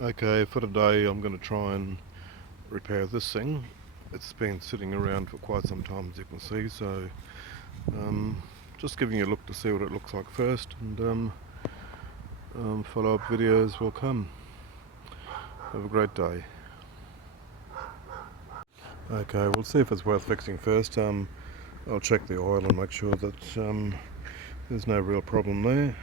Okay, for today I'm going to try and repair this thing. It's been sitting around for quite some time, as you can see, so just giving you a look to see what it looks like first, and follow-up videos will come. Have a great day. Okay, we'll see if it's worth fixing first. I'll check the oil and make sure that there's no real problem there.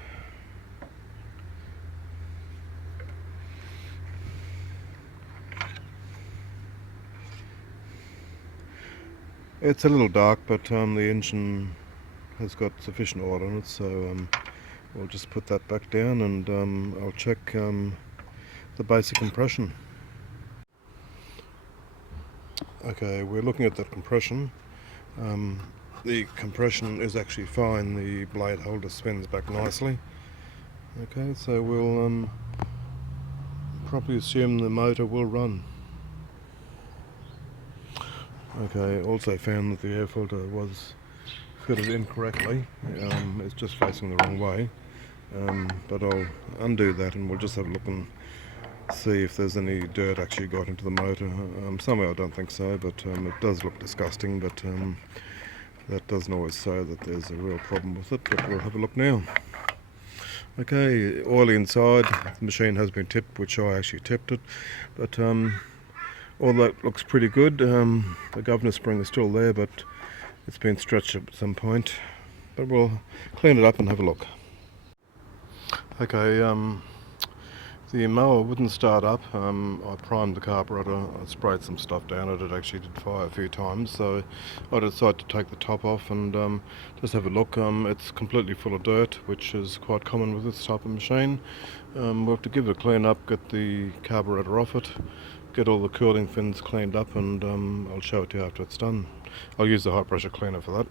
It's a little dark, but the engine has got sufficient oil in it, so we'll just put that back down, and I'll check the basic compression. Okay, we're looking at the compression. The compression is actually fine. The blade holder spins back nicely. Okay, so we'll probably assume the motor will run. Okay, also found that the air filter was fitted incorrectly. It's just facing the wrong way. But I'll undo that and we'll just have a look and see if there's any dirt actually got into the motor. Somehow I don't think so, but it does look disgusting, but that doesn't always say that there's a real problem with it, but we'll have a look now. Okay, oily inside. The machine has been tipped, which I actually tipped it, but all that looks pretty good. The governor spring is still there, but it's been stretched at some point, but we'll clean it up and have a look. Okay, the mower wouldn't start up. I primed the carburetor, I sprayed some stuff down it, it actually did fire a few times, so I decided to take the top off and just have a look. It's completely full of dirt, which is quite common with this type of machine. We'll have to give it a clean up, get the carburetor off it, get all the cooling fins cleaned up, and I'll show it to you after it's done. I'll use the high pressure cleaner for that.